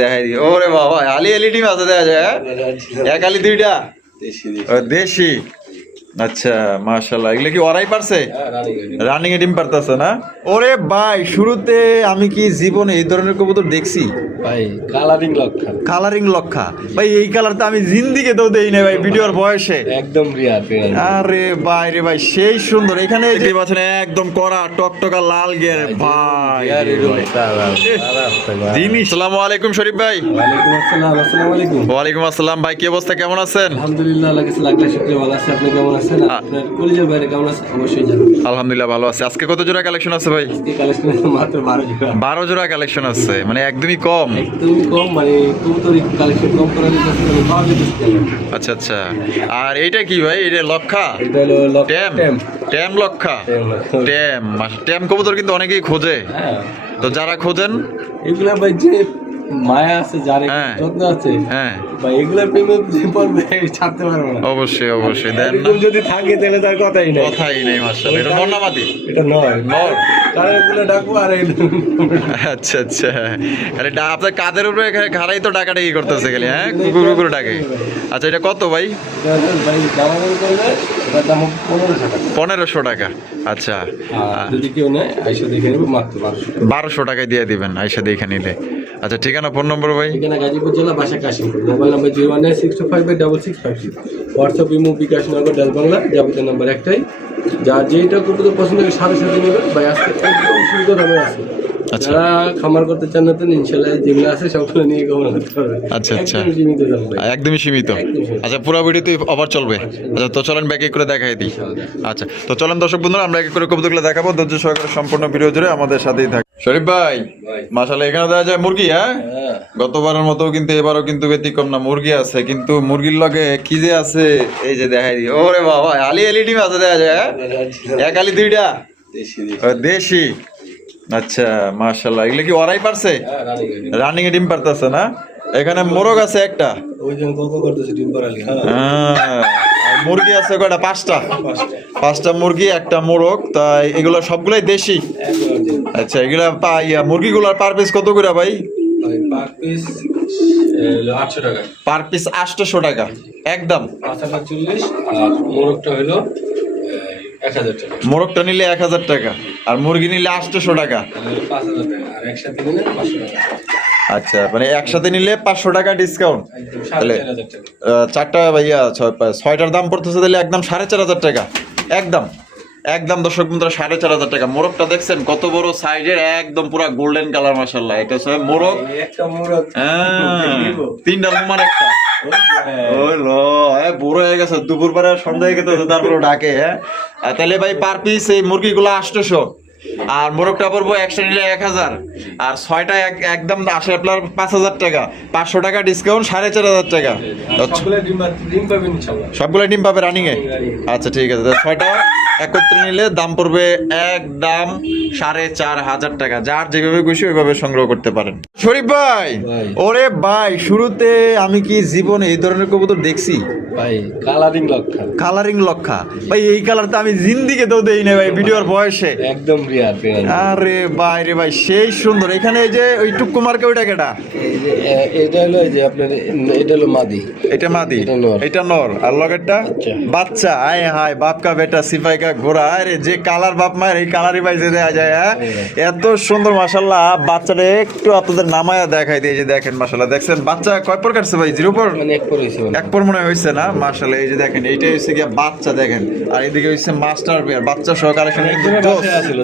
দেখাই দিই। ওরে বাবা, আলি এলইডি মাছ দেখা যায়। এক আলি দুইটা দেশি। আচ্ছা, মাশাআল্লাহ। এগুলো কি ওরাই পারছে? রানিং এ ডিম পারতেছে না? ওরে ভাই, শুরুতে আমি কি জীবনে এই ধরনের কবুতর দেখছি ভাই? কালারিং লক্ষা। কালারিং লক্ষা ভাই, এই কালার তো আমি জিন্দিগি তো দেই না ভাই ভিডিওর বয়সে। একদম রিয়ার। আরে ভাই রে ভাই, সেই সুন্দর। এখানে দেখতে পাচ্ছেন একদম কড়া টকটকা লাল গের ভাই। জিনিস। আসসালামু আলাইকুম শরীফ ভাই। ওয়ালাইকুম আসসালাম। আসসালামু আলাইকুম। ওয়ালাইকুম আসসালাম ভাই, কি অবস্থা, কেমন আছেন? আলহামদুলিল্লাহ, আল্লাহ কাছে লাখ লাখ শুকরিয়া, ভালো আছি। আপনি কেমন আছেন? আপনার কলিজার বাইরে কেমন আছেন অবশ্যই জানাবেন। আলহামদুলিল্লাহ ভালো আছে। আজকে কত জোড়া কালেকশন আছে ভাই? আজকে কালেকশন মাত্র 12 জোড়া। 12 জোড়া কালেকশন আছে, মানে একদমই কম। একদমই কম, মানে কবুতর কালেকশন কম করার জন্য পাওয়া যেতেছে। আচ্ছা আচ্ছা। আর এইটা কি ভাই? এটা লক্ষা? এটা হলো ট্যাম। ট্যাম লক্ষা। ট্যাম। ট্যাম কবুতর কিন্তু অনেকেই খোঁজে। হ্যাঁ, তো যারা খোঁজেন এগুলা ভাই যে মায়া আছে, যার যত্ন আছে, হ্যাঁ ভাই এগুলা প্রেমে যে পড়বে ছাড়তে পারবে না। অবশ্যই অবশ্যই দেন না। এরকম যদি থাকে তাহলে তার কথাই নেই। কথাই নেই। মাশাআল্লাহ। এটা নর না মাদি? এটা নয়। নর। তারা এগুলো ডাকবো আর আচ্ছা আচ্ছা। আরে আপনার কাদের উপরে ঘাড়াই তো ডাকাডাকি করতেছে খালি, হ্যাঁ কুকুর কুকুর ডাকে। আচ্ছা, এটা কত ভাই? ভাই দামাদামি করলে এটার দাম 1500 টাকা। আচ্ছা, যদি কেউ নেয় আইসা দেখে নেবে মাত্র 1200 টাকায় দিয়ে দিবেন আইসা দেখে নিলে। আচ্ছা, ঠিকানা ফোন নম্বর ভাই? ঠিকানা গাজীপুর জেলা, বাসা Kashimpur, mobile number 019656656। WhatsApp, imo, bKash, Nagad, ডাল বাংলা, যাবতীয় নাম্বার একটাই। যা যেটা কবুতর পছন্দ করে সাথে সাথে নেবেন ভাই। আজকে একদম সুন্দর দামে আছে। যারা খামার করতে চান না, তো ইনশাল্লাহ যেগুলো আছে সবগুলো নিয়ে খামার করতে পারবে। আচ্ছা আচ্ছা, একদম সীমিত দাম ভাই, একদমই সীমিত। আচ্ছা, পুরো ভিডিওতে অফার চলবে। আচ্ছা, তো চলেন ব্যাক করে দেখাই দিই। আচ্ছা, তো চলেন দর্শক বন্ধুরা, আমরা এক এক করে কবুতরগুলো দেখাবো। ধৈর্য সহকারে সম্পূর্ণ ভিডিও জুড়ে আমাদের সাথেই থাক। শরীফ ভাই, মাশাআল্লাহ, এখানে দেখা যায় মুরগি। হ্যাঁ, গতবারের মতো কিন্তু এবারও কিন্তু ব্যতিক্রম না, মুরগি আছে। কিন্তু মুরগির লগে কি যে আছে এই যে দেখাই দিই। ওরে বাবা, আলি এলইডি মাছ দেখা যায়। এক আলি দুইটা দেশি। আচ্ছা, মাশাআল্লাহ। এগুলো কি ওরাই পারছে? রানিং এ ডিম পারতেছে না? এখানে মোরগ আছে একটা। ওই জন্য কোকো করতেছে ডিম পাড়ালি। আর মুরগি আছে কয়টা? 5টা মুরগি, একটা মোরগ। তাই এগুলো সবগুলাই দেশি। আচ্ছা, এগুলা মুরগিগুলোর পার পিস কত করে ভাই? পার পিস 800 টাকা। পার পিস 800 টাকা একদম। 540। আর মোরগটা হলো 1000 টাকা। মোরগটা নিলে 1000 টাকা, আর মুরগি নিলে 800 টাকা। 5000 টাকা। আর একসাথে নিলে 500 টাকা। আচ্ছা, মানে একসাথে নিলে 500 টাকা ডিসকাউন্ট। তাহলে 4500 টাকা। 4টা ভাইয়া 6টার দাম পড়তেছে তাহলে একদম 4500 টাকা। একদম একদম দর্শক বন্ধুরা, 4500 টাকা। মোরগটা দেখছেন কত বড় সাইজের, একদম পুরো গোল্ডেন কালার। মাশাআল্লাহ, এটা হচ্ছে মোরগ। একটা মোরগ। তিনটা রুমার একটা। ওই লো, বুড়ো হয়ে গেছে, দুপুর বেলা সন্ধ্যা হয়ে গেছে, তারপরে ডাকে। হ্যাঁ, তাহলে ভাই পার পিস এই মুরগিগুলো 800, আর মোরগটা পড়বো একশো নিলে 1000, আর 6টা একদম আসে আপনার 5000 টাকা। 500 টাকা ডিসকাউন্ট, 4500 টাকা। সবগুলো ডিম পাবে রানিং এ। আচ্ছা, ঠিক আছে। 6টা একত্রে নিলে দাম পড়বে একদম 4500 টাকা। যার যেভাবে খুশি ওইভাবে সংগ্রহ করতে পারেন। শরীফ ভাই, ওরে ভাই, শুরুতে আমি কি জীবনে এই ধরনের কবুতর দেখছি ভাই? কালারিং লক্ষা। কালারিং লক্ষা ভাই, এই কালার তো আমি জিন্দিগি তো দেই না ভাই ভিডিওর বয়সে। একদম রিয়ার। আরে ভাই রে ভাই, সেই সুন্দর। এখানে এই যে ওই টুকু মার্কে ওইটা কেটা? এটা হলো যে আপনার, এটা হলো মাদি। এটা মাদি, এটা নর, আর লগেরটা বাচ্চা। আয় হায়, বাপ কা বেটা সিপাই কা ঘোড়া। আরে যে কালার বাপ মায়ের, এই কালারই পাইছে দেয়া যায়। হ্যাঁ, এত সুন্দর। মাশাআল্লাহ, বাচ্চাটা একটু আপনাদের নামায়া দেখাই দিয়ে, যে দেখেন। মাশাআল্লাহ, দেখছেন বাচ্চা কয় পর কাটছে ভাই? 0 পর, মানে 1 পর হইছে। 1 পর মনে হইছে না? মাশাআল্লাহ, এই যে দেখেন, এইটা হইছে কি বাচ্চা দেখেন, আর এদিকে হইছে মাস্টার পেয়ার বাচ্চা সহ কালেকশন।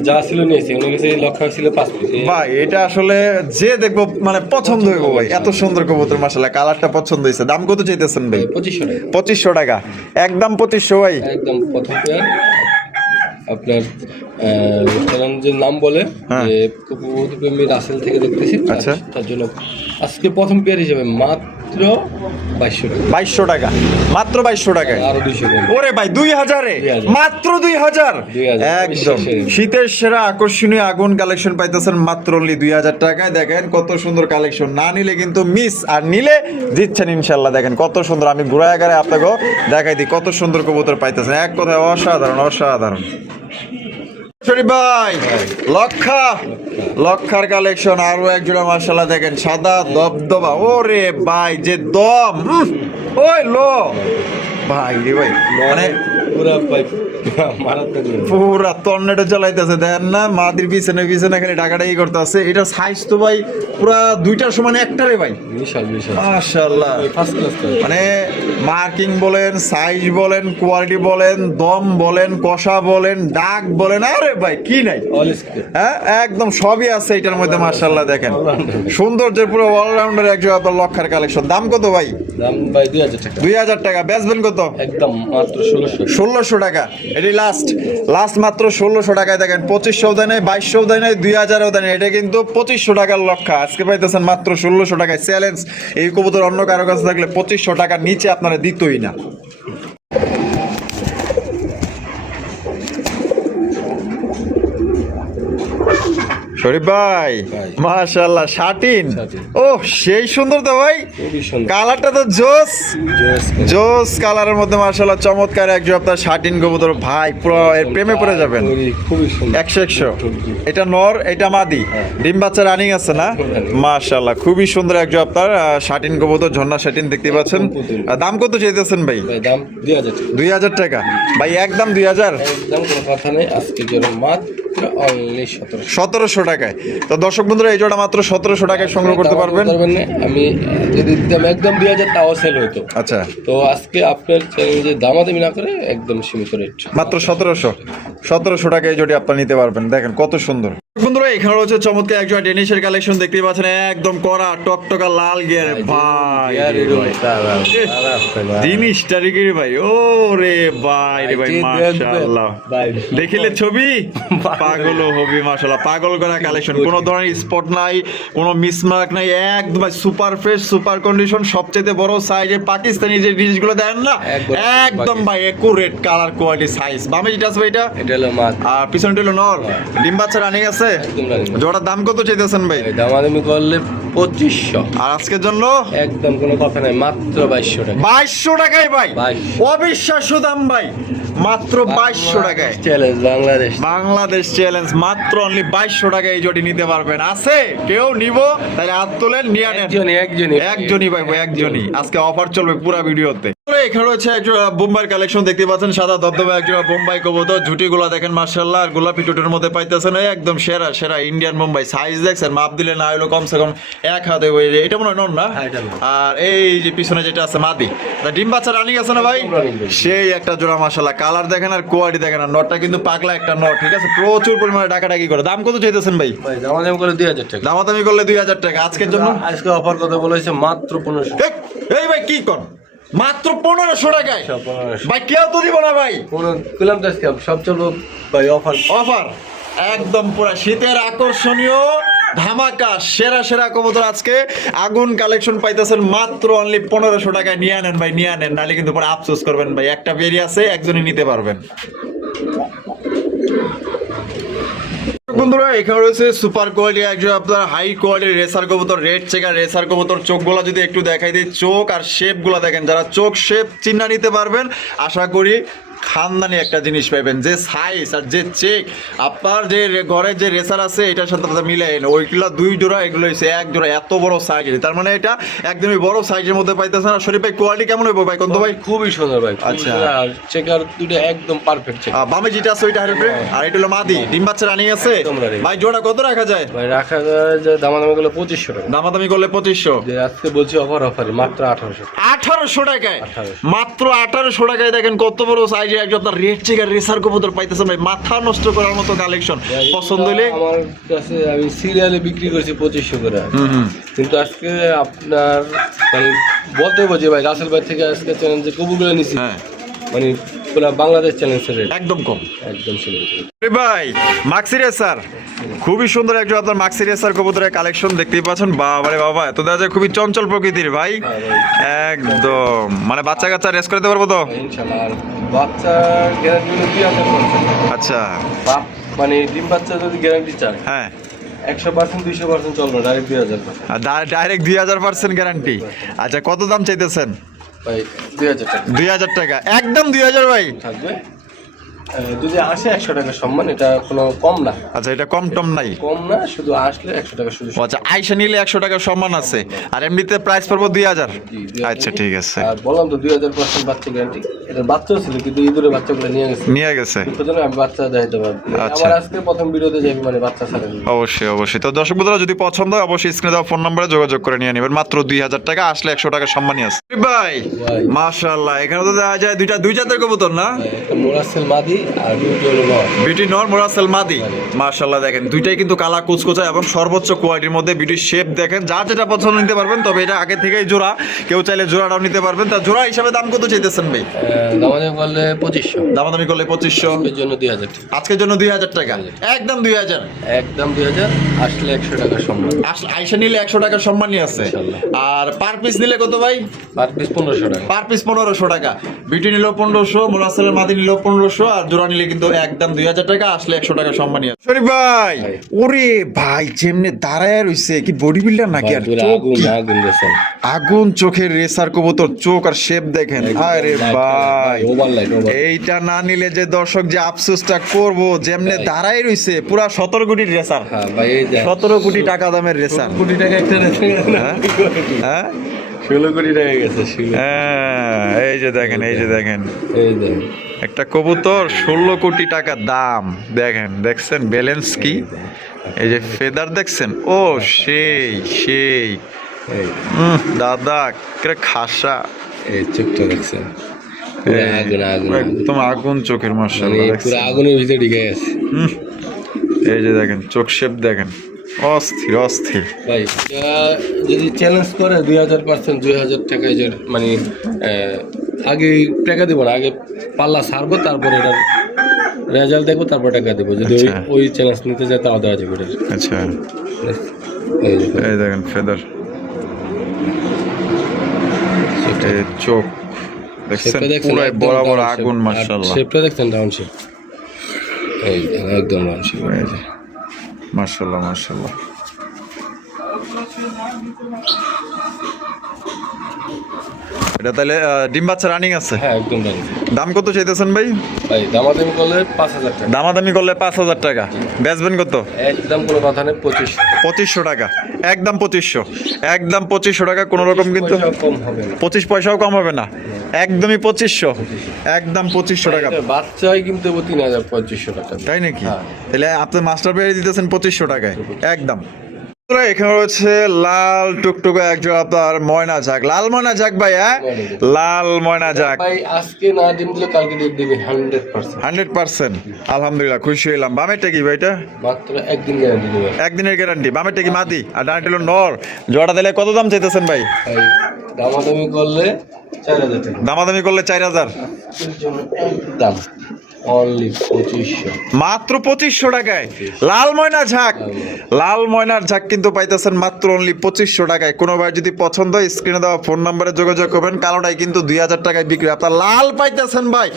যা ছিল নিয়েছি, ওনার কাছে লক্ষা ছিল 5 পিস ভাই। এটা আসলে যে দেখবো মানে পছন্দ হইব ভাই, এত সুন্দর কবুতর। মাশাআল্লাহ, কালারটা পছন্দ হইছে। দাম কত চাইতেছেন ভাই? 2500 টাকা। 2500 টাকা একদম। 2500 ভাই, একদম প্রথম পেয়ার। আপনার যে নাম বলে যে কবুতরপ্রেমী রাসেল থেকে দেখতেছি। আচ্ছা, তার জন্য আজকে প্রথম পেয়ার হিসেবে মাত্র 2200 টাকা। 2200 টাকা মাত্র। 2200 টাকায় আরো 200 টাকা। ওরে ভাই, 2000-এ মাত্র 2000। একদম শীতের সেরা আকর্ষণীয় আগুন কালেকশন পাইতেছেন মাত্র অনলি 2000 টাকায়। দেখেন কত সুন্দর কালেকশন, না নিলে কিন্তু মিস, আর নিলে দিচ্ছেন ইনশাল্লাহ। দেখেন কত সুন্দর, আমি ঘুরায় আগারে আপনাকে দেখাই দিই কত সুন্দর কবুতর পাইতেছেন। এক কথায় অসাধারণ, অসাধারণ। শরীফ ভাই লক্ষার কালেকশন আরো এক জোড়া মাশাআল্লাহ দেখেন সাদা দবদবা ওরে ভাই যে দম ওই লো ভাই রে ভাই মানে পুরা ভাই মারাত্মক পুরা টর্নেডো চালাইতেছে দেখেন না মাদির পিছনে পিছনে খালি ডাকাডাকি করতেছে এটা সাইজ তো ভাই পুরা দুইটার সমান একটারে ভাই বিশাল মাশাআল্লাহ ফার্স্ট ক্লাস মানে মার্কিং বলেন সাইজ বলেন কোয়ালিটি বলেন দম বলেন কষা বলেন ডাক বলেন আরে ভাই কি নাই অল স্কেল হ্যাঁ একদম সবই আছে এটার মধ্যে মাশাআল্লাহ দেখেন সৌন্দর্যের পুরো অলরাউন্ডার একজন আপনার লক্ষার কালেকশন দাম কত ভাই দাম ভাই 2000 টাকা 2000 টাকা বেচবেন কত একদম মাত্র 1600 টাকা এটি লাস্ট মাত্র 1600 টাকায় দেখেন 2500 দেয় নাই 2200 দেয় নাই 2000 দেয় নাই এটা কিন্তু 2500 টাকার লক্ষা আজকে পাইতেছেন মাত্র 1600 টাকায় চ্যালেঞ্জ এই কবুতর অন্য কারো কাছে থাকলে 2500 টাকার নিচে আপনারা দিতই না শরীফ ভাই মাশাআল্লাহ শাটিন ও সেই সুন্দর তো ভাই খুবই সুন্দর কালারটা তো জোস কালারের মধ্যে মাশাআল্লাহ চমৎকার একজন আপনার শাটিন কবুতর ভাই পুরো এর প্রেমে পড়ে যাবেন খুবই সুন্দর 100 এটা নর এটা মাদি ডিম বাচ্চা রানিং আছে না মাশাআল্লাহ খুবই সুন্দর একজন আপনার শাটিন কবুতর ঝর্ণা শাটিন দেখতে পাচ্ছেন দাম কত চাইতেছেন ভাই দাম 2000 টাকা ভাই একদম 2000 একদম কোনো কথা নেই আজকে জন্য মাত্র অনলি 1700 টাকায় তো দর্শক বন্ধুরা এই জোড়া মাত্র 1700 টাকায় সংগ্রহ করতে পারবেন আমি যদি দিতাম একদম 2000 তাও সেল হতো আচ্ছা তো আজকে আপনার চ্যানেলে দামাদামি না করে একদম সীমিত রেট মাত্র 1700 টাকায় এই জোড়ি আপনারা নিতে পারবেন দেখেন কত সুন্দর বন্ধুরা এখানে রয়েছে চমৎকার একজোড়া ডেনিশের কালেকশন দেখতে পাচ্ছেন একদম কড়া টকটকা লাল গিয়ার ভাই জিনিসটা রে ভাই ও রে ভাই রে ভাই মাশাআল্লাহ দেখিলে ছবি পাগল হবি মাশাআল্লাহ পাগল করা কালেকশন কোনো ধরনের স্পট নাই কোনো মিসমার্ক নাই একদম সুপার ফ্রেশ সুপার কন্ডিশন সবচেয়ে বড় সাইজের পাকিস্তানি যে জিনিসগুলো দেন না একদম ভাই একুরেট কালার কোয়ালিটি সাইজ বামে যেটা আছে এটা হলো মাছ আর পিছনটা হলো নর ডিম বাচ্চা রানিং আছে জোড়ার দাম কত চাইতেছেন ভাই দামাদামি করলে 2500 আর আজকের জন্য একদম কোনো কথা নাই মাত্র 2200 টাকা 2200 টাকায় ভাই অবিশ্বাস্য দাম ভাই মাত্র 2200 টাকায় চ্যালেঞ্জ বাংলাদেশ চ্যালেঞ্জ মাত্র অনলি 2200 টাকায় এই জোটি নিতে পারবেন আছে কেউ নিব তাহলে হাত তোলেন নিয়ে নেন একজনই ভাই একজনই আজকে অফার চলবে পুরো ভিডিওতে এখানে রয়েছে একটা বোম্বাইয়ের কালেকশন দেখতে পাচ্ছেন সাদা দবদবা একটা বোম্বাই কবুতর ঝুটিগুলো দেখেন মাশাআল্লাহ আর গোলাপি টুটের মধ্যে পাইতেছেন একদম সেরা ইন্ডিয়ান বোম্বাই সাইজ দেখছেন মাপ দিলে না হলো কমসে কম এক হাতে হয়ে যায় এটা মনে হয় নন না আর এই যে পিছনে যেটা আছে মাদি ডিম বাচ্চা রানিং আছে না ভাই সেই একটা জোড়া মাশাআল্লাহ কালার দেখেন আর কোয়ালিটি দেখেন আর নটটা কিন্তু পাগলা একটা নট ঠিক আছে প্রচুর পরিমাণে ডাকাডাকি করে দাম কত চাইতেছেন ভাই দামাদামি করলে 2000 টাকা দামাদামি করলে 2000 টাকা আজকের জন্য আজকে অফার কথা বলেছে মাত্র 1500 এই ভাই কি কর মাত্র 1500 টাকায় ভাই কেউ তো দিব না ভাই কিলাম দাস সব চলবো ভাই অফার একদম পুরো শীতের আকর্ষণীয় ধামাকা সেরা কবুতর আজকে আগুন কালেকশন পাইতেছেন মাত্র অনলি 1500 টাকায় নিয়ে আনেন ভাই নিয়ে আনেন নাহলে কিন্তু পরে আফসোস করবেন ভাই একটা বেরিয়ে আছে একজনই নিতে পারবেন বন্ধুরা এখানে রয়েছে সুপার কোয়ালিটি একজন আপনার হাই কোয়ালিটির রেসার কবুতর রেড চেকার রেসার কবুতর চোখগুলো যদি একটু দেখাই দিই চোখ আর শেপগুলো দেখেন যারা চোখ শেপ চিহ্ন নিতে পারবেন আশা করি খানদানি একটা জিনিস পাবেন যে সাইজ আর যে চেক আপনার যে ঘরে যে রেসার আছে এটার সাথে আপনার মিলাই ওইগুলো 2 জোড়া এগুলো হচ্ছে 1 জোড়া এত বড় সাইজের তার মানে এটা একদমই বড় সাইজের মধ্যে পাইতেছেন আর শরীফ ভাই কোয়ালিটি কেমন হবে ভাই কোন তো ভাই খুবই সুন্দর ভাই আচ্ছা আর চেকার দুটো একদম পারফেক্ট চেক বামে যেটা আছে ওইটা হারবে আর এটা হলো মাদি ডিম বাচ্চা রানিং আছে ভাই জোড়া কত রাখা যায় ভাই রাখা যায় দামাদামি করলে 2500 টাকা দামাদামি করলে 2500 যে আজকে বলছি অফার মাত্র 1800 টাকায় মাত্র 1800 টাকায় দেখেন কত বড় সাইজের একজন আপনার রেড চেকার রেসার কবুতর পাইতেছেন ভাই মাথা নষ্ট করার মতো কালেকশন পছন্দ হলে আমার কাছে আমি সিরিয়ালে বিক্রি করেছি 2500 করে কিন্তু আজকে আপনার মানে বলতে বলছি ভাই রাসেল ভাই থেকে আজকে চ্যালেঞ্জে কবুতরগুলো নিছি মানে পুরো বাংলাদেশ চ্যালেঞ্জের রেট একদম কম একদম সীমিত ভাই মাক্সি রেসার খুবই সুন্দর একজন আপনার মাক্সি রেসার কবুতরের কালেকশন দেখতেই পাচ্ছেন বাবারে বাবা এত দেখা যায় খুবই চঞ্চল প্রকৃতির ভাই একদম মানে বাচ্চা কাচ্চা রেস করতে পারবো তো ইনশাআল্লাহ বাচ্চা গ্যারান্টি 2000% আচ্ছা মানে ডিম বাচ্চা যদি গ্যারান্টি চায় হ্যাঁ 100% 200% চলবে ডাইরেক্ট 2000 ডাইরেক্ট 2000% গ্যারান্টি আচ্ছা কত দাম চাইতেছেন ভাই 2000 টাকা 2000 টাকা একদম 2000 ভাই থাকবে যদি আসে 100 টাকা সম্মান, এটা কোনো কম না। আচ্ছা, এটা কম টম নাই? কম না, শুধু আসলে 100 টাকা শুধু। আচ্ছা, আইসা নিলে 100 টাকা সম্মান আছে, আর এমনিতে প্রাইস পড়বো 2000। আচ্ছা ঠিক আছে। আর বললাম তো 2000% বাচ্চা গ্যারান্টি। এটা বাচ্চা ছিল কিন্তু ইঁদুরের বাচ্চাগুলো নিয়ে গেছে। সুতরাং আমি বাচ্চা দেখাতে পারবো। আচ্ছা। আবার আজকে প্রথম ভিডিওতে যাই মানে বাচ্চা ছাড়া। অবশ্যই অবশ্যই। তো দর্শক বন্ধুরা যদি পছন্দ হয় অবশ্যই স্ক্রিনে দেওয়া ফোন নম্বরে যোগাযোগ করে নিয়ে নেবেন। মাত্র 2000 টাকা, আসলে 100 টাকা সম্মানই আছে। ভাই মাশাআল্লাহ, এখানে তো দেখা যায় দুই জাতের কবুতর না? মোরাসেল মাদি আর বিউটি হলো নর। বিউটি নর, মোরাসেল মাদি। মাশাআল্লাহ, দেখেন দুইটাই কিন্তু কালা কুচকুচা এবং সর্বোচ্চ কোয়ালিটির মধ্যে। বিউটির শেপ দেখেন, যার যেটা পছন্দ নিতে পারবেন। তবে এটা আগে থেকেই জোড়া, কেউ চাইলে জোড়াটাও নিতে পারবেন। তা জোড়া হিসাবে দাম কত চাইতেছেন ভাই? দামাদামি করলে 2500। দামাদামি করলে 2500। এর জন্য 2000 টাকা। আজকের জন্য 2000 টাকা, একদম 2000। একদম 2000, আসলে 100 টাকা সম্মান। আইসা নিলে 100 টাকা সম্মানই আছে। আর পার পিস নিলে কত ভাই? পার পিস 1500 টাকা। পার পিস 1500 টাকা। বিউটি নিলেও 1500, মোরাসেলের মাদি নিলেও 1500, আর জোড়া নিলে কিন্তু একদম 2000 টাকা, আসলে 100 টাকা সম্মানই আছে। শরীফ ভাই, ওরে ভাই যেমনে দাঁড়ায় রইছে, কি বডি বিল্ডার নাকি? আর আগুন গেছেন, আগুন চোখের রেসার কবুতর, চোখ আর শেপ দেখেন। আরে ভাই, এইটা না নিলে যে দর্শক যে আফসোসটা করবো, যেমনে দাঁড়ায় রইছে পুরা 17 কোটির রেসার। 17 কোটি টাকা দামের রেসার। কোটি টাকা একটা হ্যাঁ 16 কোটি টাকা গেছে। হ্যাঁ, এই যে দেখেন, এই যে দেখেন, এই দেখেন একটা কবুতর 16 কোটি টাকা দাম। দেখেন, দেখছেন ব্যালেন্স কি? এই যে ফেদার দেখছেন, ও সেই সেই দাদা কে খাসা। এই চোখটা দেখছেন, একদম আগুন চোখের। মাশাআল্লাহ, পুরো আগুনের ভিতরে ঢুকে গেছে। এই যে দেখেন চোখ শেপ দেখেন, অস্থির অস্থির। ভাই যদি চ্যালেঞ্জ করে 2000%, 2000 টাকায় যে মানে আগে টাকা দেবো না, আগে পাল্লা ছাড়বো, তারপরে এটার রেজাল্ট দেখবো, তারপর টাকা দেবো। যদি ওই চ্যালেঞ্জ নিতে যায় তাও দেওয়া যাবে। আচ্ছা, এই দেখেন ফেদার, চোখ দেখছেন পুরাই বড় বড় আগুন। মাশাআল্লাহ, শেপটা দেখছেন, রাউন্ড শেপ। এই একদম রাউন্ড শেপ। মাশাআল্লাহ মাশাআল্লাহ। এটা তাহলে ডিম বাচ্চা রানিং আছে? হ্যাঁ, একদম রানিং। দাম কত চাইতেছেন ভাই? ভাই দামাদামি করলে 5000 টাকা। দামাদামি করলে 5000 টাকা। বেচবেন কত? একদম কোনো কথা নেই, 2500 টাকা। একদম 2500, একদম 2500 টাকা। কোনো রকম কিন্তু কম হবে না, 25 পয়সাও কম হবে না, একদমই 2500, একদম 2500 টাকা। বাচ্চাই কিন্তু 3500 টাকা। তাই নাকি? তাহলে আপনি মাস্টার পেয়ে দিতেছেন 2500 টাকায় একদম। এখানে রয়েছে লাল টুকটুকে একজন আপনার ময়না ঝাঁক, লাল ময়না ঝাঁক ভাই। হ্যাঁ, লাল ময়না ঝাঁক ভাই আজকে না ডিম দিলে কালকে ডিম দিবে 100%। 100%। আলহামদুলিল্লাহ, খুশি হইলাম। বামেরটা কি ভাই? এটা মাত্র একদিন গ্যারান্টি দেবে। একদিনের গ্যারান্টি। বামেরটা কি মাদি আর ডানটা হলো নর? জোড়া দিলে কত দাম চাইতেছেন ভাই? ভাই দামাদামি করলে 4000 টাকা। দামাদামি করলে 4000। এর জন্য একদম অনলি 2500, মাত্র 2500 টাকায় লাল ময়না ঝাঁক। লাল ময়নার ঝাঁক কিন্তু পাইতেছেন মাত্র অনলি 2500 টাকায়। কোনো ভাই যদি পছন্দ হয় স্ক্রিনে দেওয়া ফোন নাম্বারে যোগাযোগ করবেন। কালোটাই কিন্তু 2000 টাকায় বিক্রি। আপনার লাল পাইতেছেন ভাই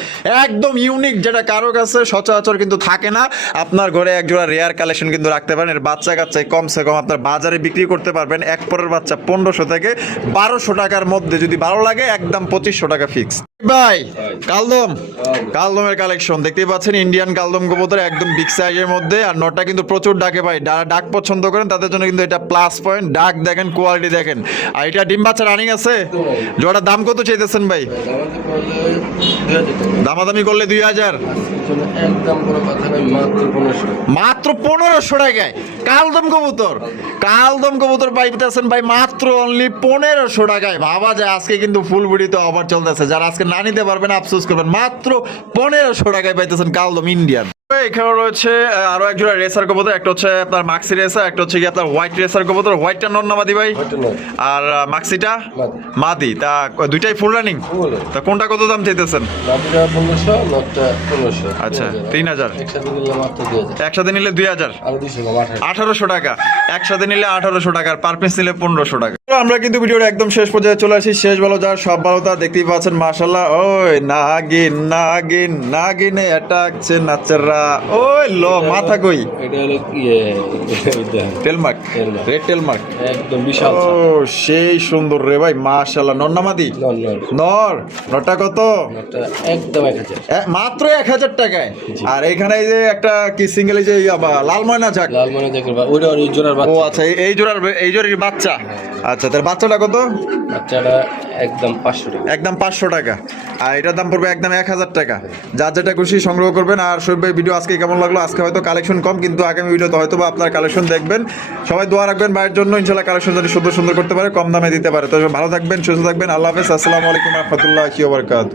একদম ইউনিক, যেটা কারো কাছে সচরাচর কিন্তু থাকে না। আপনার ঘরে এক জোড়া রেয়ার কালেকশন কিন্তু রাখতে পারেন। এর বাচ্চা কাচ্চায় কমসে কম আপনার বাজারে বিক্রি করতে পারবেন এক পরের বাচ্চা 1500 থেকে 1200 টাকার মধ্যে। যদি ভালো লাগে একদম 2500 টাকা ফিক্স। ভাই কালদমের কালেকশন দেখতেই পাচ্ছেন, ইন্ডিয়ান কালদম কবুতর একদম বিগ সাইজের মধ্যে। আর নটা কিন্তু প্রচুর ডাকে ভাই, ডাক পছন্দ করেন তাদের জন্য কিন্তু এটা প্লাস পয়েন্ট। ডাক দেখেন, কোয়ালিটি দেখেন। আর এটা ডিম বাচ্চা রানিং আছে। জোড়ার দাম কত চাইতেছেন ভাই? দামাদামি করলে 2000। একদম কোনো কথা নেই, মাত্র 1500 টাকায় কালদম কবুতর। কালদম কবুতর পাইতেছেন ভাই মাত্র অনলি 1500 টাকায়। ভাবা যায় আজকে কিন্তু ফুল বুড়িতে অফার চলতেছে। যারা আজকে না নিতে পারবেন আফসোস করবেন। মাত্র 1500 টাকায় পাইতেছেন কালদম ইন্ডিয়ান। এখানে রয়েছে আরো এক জোড়া রেসার কবুতর। একটা হচ্ছে আপনার মাক্সি রেসার, একটা হচ্ছে কি আপনার হোয়াইট রেসার কবুতর। হোয়াইটটা নর না মাদি ভাই? আর মাক্সিটা মাদি। তা দুইটাই ফুল রানিং। তা কোনটা কত দাম চাইতেছেন? আচ্ছা 3000। একসাথে নিলে 2000, 1800 টাকা। একসাথে নিলে 1800 টাকা, পার পিস নিলে 1500 টাকা। আমরা কিন্তু ভিডিওর একদম শেষ পর্যায়ে চলে আসি। শেষ ভালো যার সব ভালো তা দেখতেই পাচ্ছেন। মাশাআল্লাহ, ওই নাগিন নাগিন নাগিনে অ্যাটাকছে নাচরা ওই লো মাথা কই এটা হলো টেলমার্ক Tailmark। রেড টেলমার্ক একদম বিশাল ও সেই সুন্দর রে ভাই মাশাআল্লাহ নন্নামাদি নন নন নর নটা কত নটটা একদম 1000 মাত্র 1,000 টাকায় আর এখানে এই যে একটা কি সিঙ্গেল এই যে লাল ময়না ঝাক লাল মনে দেখেন ওইটা ওই জোড়ার ও বাচ্চা আচ্ছা এই জোড়ার বাচ্চা আচ্ছা তার বাচ্চাটা কত বাচ্চাটা একদম 500 টাকা একদম 500 টাকা আর এটার দাম পড়বে একদম 1,000 টাকা যার যেটা খুশি সংগ্রহ করবেন আর শরীফ ভাই ভিডিও আজকে কেমন লাগলো আজকে হয়তো কালেকশন কম কিন্তু আগামী ভিডিওতে হয়তো বা আপনার কালেকশন দেখবেন সবাই দোয়া রাখবেন ভাইয়ের জন্য ইনশাআল্লাহ কালেকশন যদি সুন্দর সুন্দর করতে পারে কম দামে দিতে পারে তো ভালো থাকবেন সুস্থ থাকবেন আল্লাহ হাফেজ আসসালামু আলাইকুম রহমতুল্লাহি ওয়া বারাকাতুহু